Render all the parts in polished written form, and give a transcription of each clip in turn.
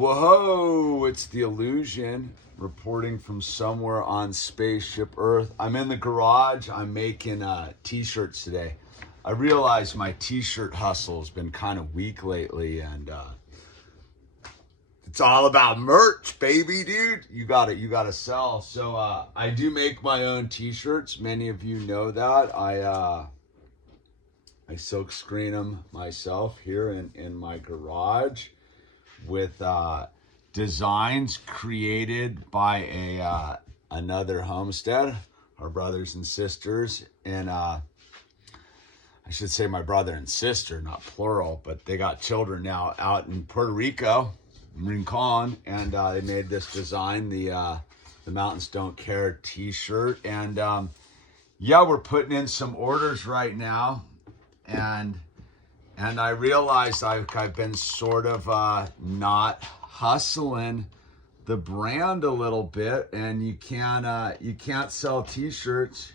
Whoa, it's the Illusion reporting from somewhere on Spaceship Earth. I'm in the garage. I'm making t-shirts today. I realize my t-shirt hustle has been kind of weak lately, and it's all about merch, baby, dude. You gotta sell. So I do make my own t-shirts. Many of you know that. I silk screen them myself here in my garage with designs created by another homestead, our brothers and sisters, and I should say my brother and sister, not plural, but they got children now out in Puerto Rico, Rincon, and they made this design, the Mountains Don't Care t-shirt, and yeah, we're putting in some orders right now, and I realized I've been sort of not hustling the brand a little bit, and you can't sell t-shirts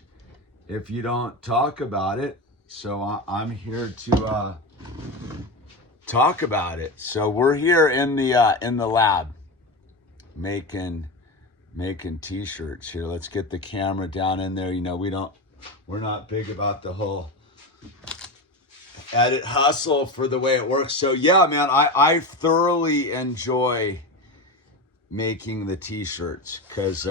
if you don't talk about it. So I'm here to talk about it. So we're here in the lab making t-shirts here. Let's get the camera down in there. You know, we're not big about the whole edit hustle for the way it works. So yeah, man, I thoroughly enjoy making the t-shirts because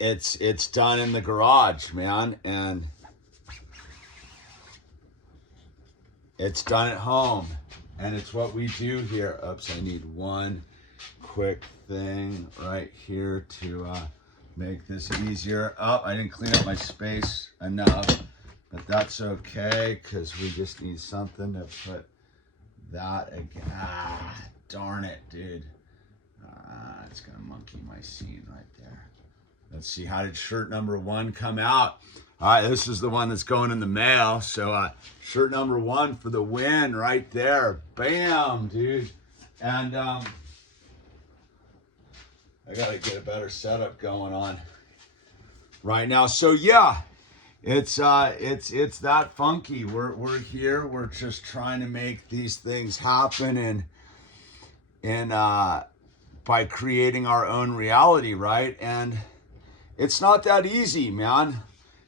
it's done in the garage, man, and it's done at home, and it's what we do here. Oops, I need one quick thing right here to make this easier. Oh, I didn't clean up my space enough, but that's okay because we just need something to put that again. Ah, darn it, dude. It's gonna monkey my scene right there. Let's see, how did shirt number 1 come out? All right, this is the one that's going in the mail. So shirt number 1 for the win right there. Bam, dude. And I gotta get a better setup going on right now. So yeah, it's that funky. We're here. We're just trying to make these things happen, and by creating our own reality, right? And it's not that easy, man.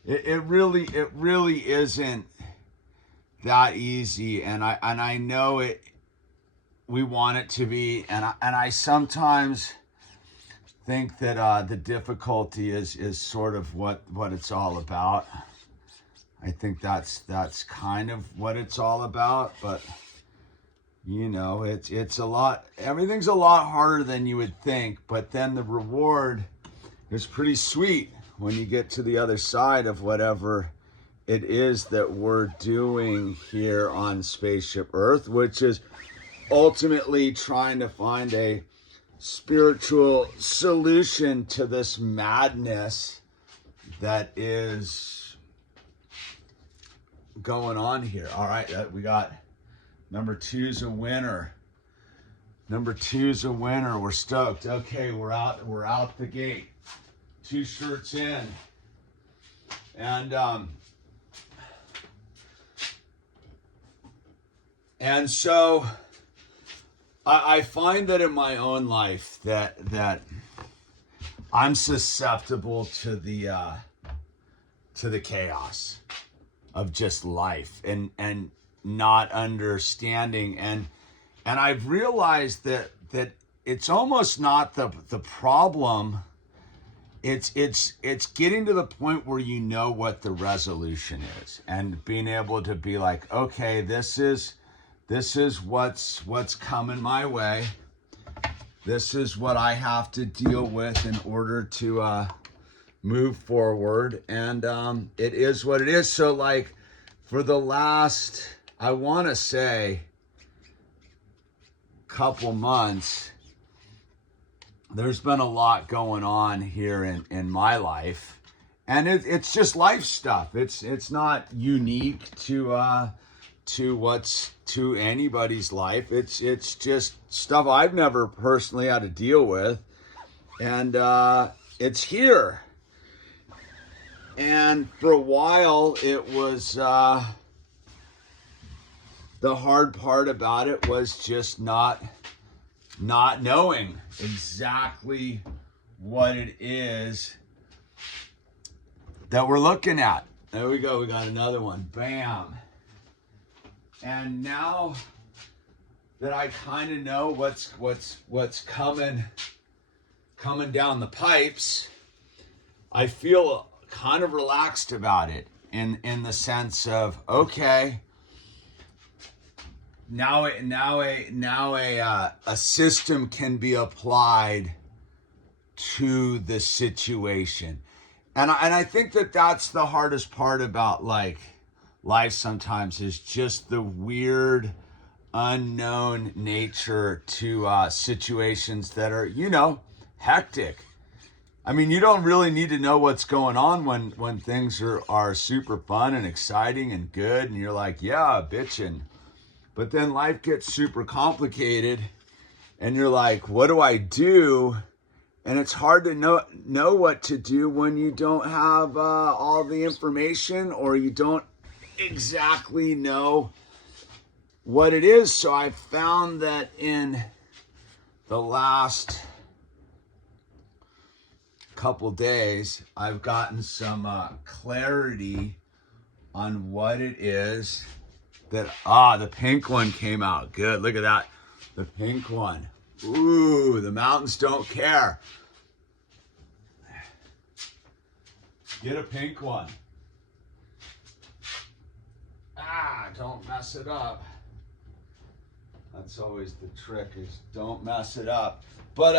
It really isn't that easy. And I know it. We want it to be, and I sometimes think that the difficulty is sort of what it's all about. I think that's kind of what it's all about, but you know, it's a lot, everything's a lot harder than you would think, but then the reward is pretty sweet when you get to the other side of whatever it is that we're doing here on Spaceship Earth, which is ultimately trying to find a spiritual solution to this madness that is going on here. All right, we got number 2's a winner. Number 2's a winner. We're stoked. Okay, we're out the gate. 2 shirts in, and so I find that in my own life that I'm susceptible to the chaos of just life and not understanding, and I've realized that it's almost not the problem. It's getting to the point where you know what the resolution is, and being able to be like, okay, this is what's coming my way. This is what I have to deal with in order to move forward, and it is what it is. So like for the last, I want to say, couple months, there's been a lot going on here in my life, and it's just life stuff. It's not unique to what's to anybody's life. It's just stuff I've never personally had to deal with, and it's here. And for a while, it was the hard part about it was just not knowing exactly what it is that we're looking at. There we go. We got another one. Bam. And now that I kind of know what's coming down the pipes, I feel kind of relaxed about it in the sense of, okay, now a system can be applied to the situation. And I think that's the hardest part about like life sometimes, is just the weird unknown nature to situations that are, hectic. I mean, you don't really need to know what's going on when things are super fun and exciting and good, and you're like, yeah, bitchin'. But then life gets super complicated, and you're like, what do I do? And it's hard to know what to do when you don't have all the information, or you don't exactly know what it is. So I found that in the last couple days, I've gotten some clarity on what it is that, the pink one came out. Good, look at that. The pink one. Ooh, the mountains don't care. Get a pink one. Don't mess it up. That's always the trick, is don't mess it up. But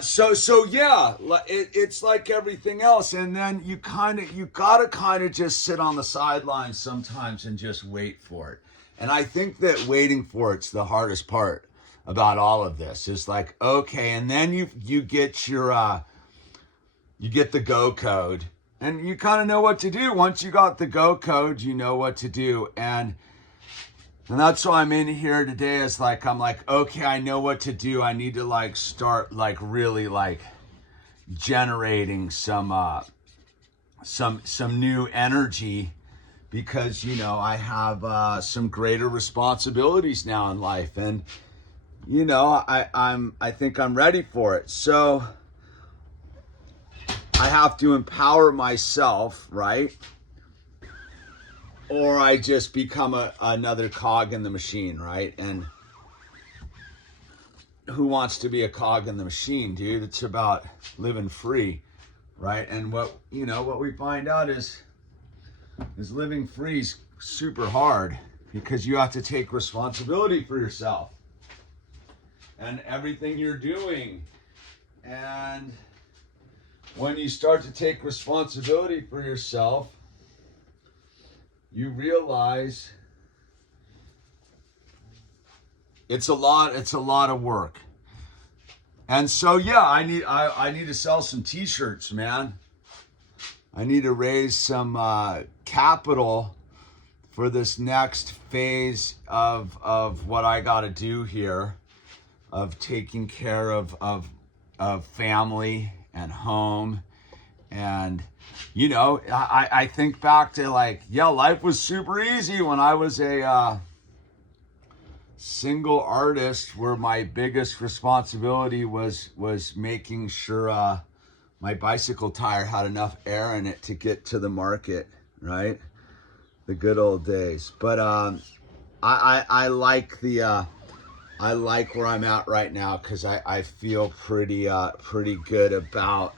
so yeah, it's like everything else, and then you gotta kind of just sit on the sidelines sometimes and just wait for it. And I think that waiting for it's the hardest part about all of this. Is like, okay, and then you get your you get the go code, and you kind of know what to do. Once you got the go code, you know what to do. And that's why I'm in here today. Is like, I'm like, okay, I know what to do. I need to like start like really like generating some new energy, because I have some greater responsibilities now in life, and I think I'm ready for it. So I have to empower myself, right? Or I just become another cog in the machine, right? And who wants to be a cog in the machine, dude? It's about living free, right? And what we find out is living free is super hard, because you have to take responsibility for yourself and everything you're doing. And when you start to take responsibility for yourself, you realize it's a lot of work. And so yeah, I need to sell some t-shirts, man. I need to raise some capital for this next phase of what I got to do here, of taking care of family and home. And I think back to like, yeah, life was super easy when I was a single artist, where my biggest responsibility was making sure my bicycle tire had enough air in it to get to the market, right? The good old days. But I like I like where I'm at right now, because I feel pretty good about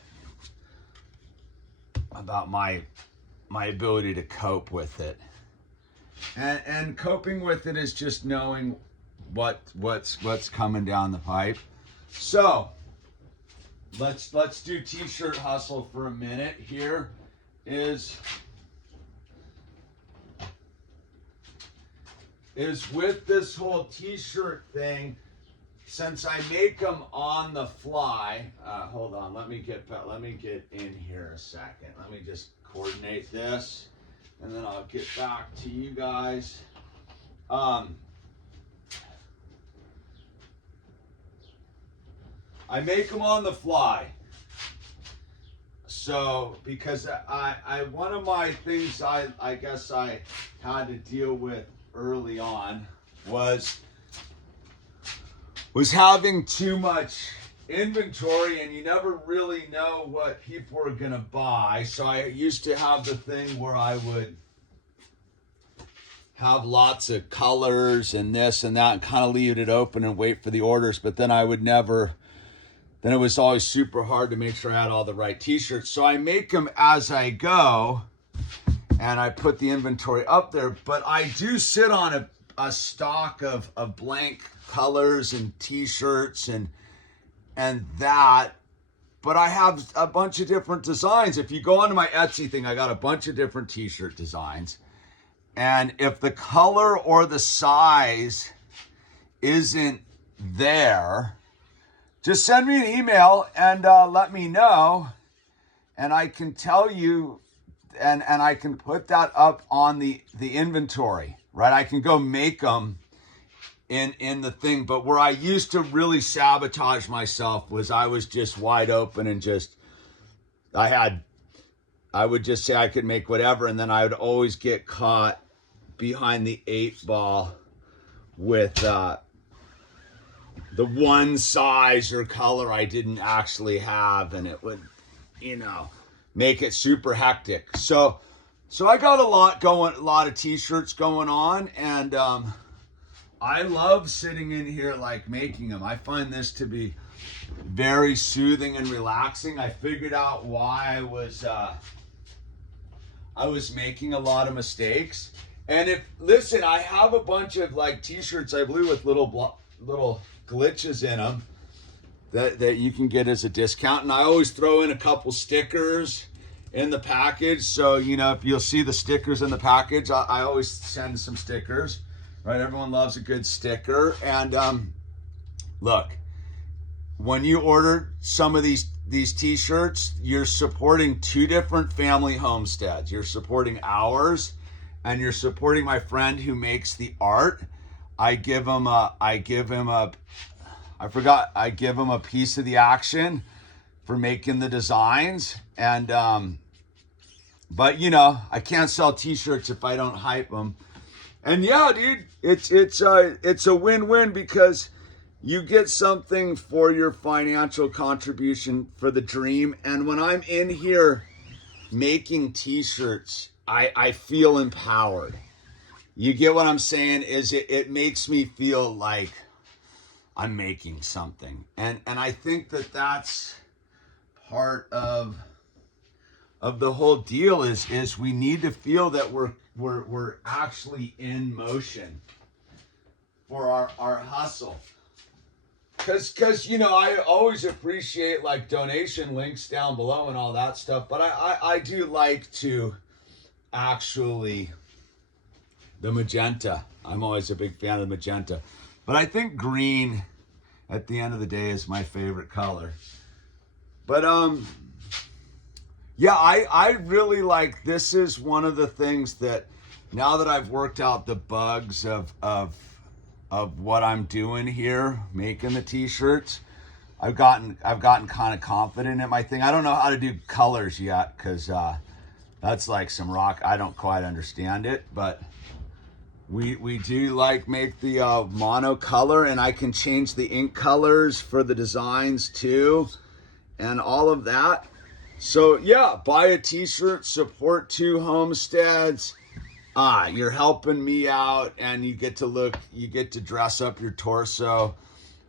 my ability to cope with it. And coping with it is just knowing what's coming down the pipe. So let's do t-shirt hustle for a minute. Here is with this whole t-shirt thing, since I make them on the fly. Hold on, let me get in here a second. Let me just coordinate this, and then I'll get back to you guys. I make them on the fly. So because I one of my things I guess I had to deal with early on was having too much inventory, and you never really know what people are gonna buy. So I used to have the thing where I would have lots of colors and this and that and kind of leave it open and wait for the orders, but then I would never, then it was always super hard to make sure I had all the right t-shirts. So I make them as I go and I put the inventory up there, but I do sit on a stock of blank colors and t-shirts and that, but I have a bunch of different designs. If you go onto my Etsy thing, I got a bunch of different t-shirt designs. And if the color or the size isn't there, just send me an email and let me know, and I can tell you, and I can put that up on the inventory, right? I can go make them in the thing. But where I used to really sabotage myself was I was just wide open and just, I would just say I could make whatever, and then I would always get caught behind the 8-ball with the one size or color I didn't actually have, and it would, make it super hectic. So I got a lot of t-shirts going on, and I love sitting in here like making them. I find this to be very soothing and relaxing. I figured out why I was making a lot of mistakes. And listen, I have a bunch of like t-shirts I believe with little glitches in them that you can get as a discount. And I always throw in a couple stickers in the package. So, if you'll see the stickers in the package, I always send some stickers, right? Everyone loves a good sticker. And look, when you order some of these t-shirts, you're supporting 2 different family homesteads. You're supporting ours, and you're supporting my friend who makes the art. I give him a piece of the action for making the designs. And but I can't sell t-shirts if I don't hype them. And yeah, dude, it's a win-win, because you get something for your financial contribution for the dream. And when I'm in here making t-shirts, I feel empowered. You get what I'm saying? Is it makes me feel like I'm making something. And I think that's part of the whole deal is we need to feel that we're actually in motion for our hustle. Cause I always appreciate like donation links down below and all that stuff, but I do like to actually, the magenta, I'm always a big fan of the magenta, but I think green at the end of the day is my favorite color. But yeah, I really like, this is one of the things that now that I've worked out the bugs of what I'm doing here, making the t-shirts, I've gotten kind of confident in my thing. I don't know how to do colors yet, because that's like some rock. I don't quite understand it, but we do like make the mono color, and I can change the ink colors for the designs too, and all of that. So yeah, buy a t-shirt, support 2 homesteads. You're helping me out, and you get to dress up your torso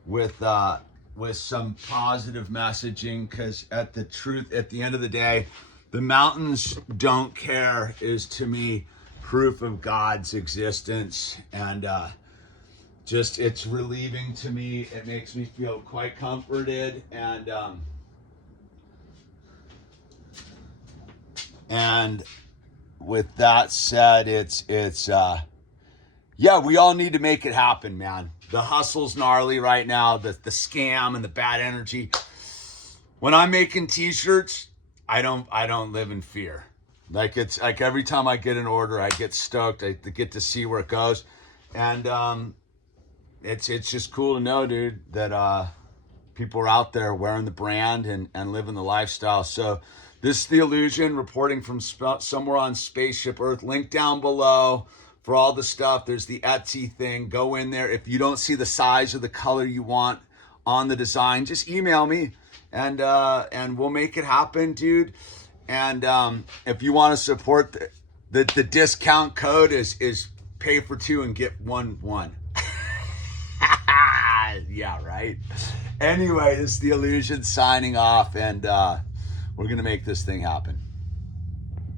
with some positive messaging, because at the end of the day, the mountains don't care is, to me, proof of God's existence. And just, it's relieving to me. It makes me feel quite comforted. And with that said, it's yeah, we all need to make it happen, man. The hustle's gnarly right now, the scam and the bad energy. When I'm making t-shirts, I don't live in fear. Like, it's like every time I get an order, I get stoked. I get to see where it goes. And it's just cool to know, dude, that people are out there wearing the brand and living the lifestyle. So This is the Illusion reporting from somewhere on Spaceship Earth. Link down below for all the stuff. There's the Etsy thing. Go in there. If you don't see the size or the color you want on the design, just email me and we'll make it happen, dude. And if you want to support the discount code is pay for two and get one. Yeah, right. Anyway, this is the Illusion signing off, and we're gonna make this thing happen.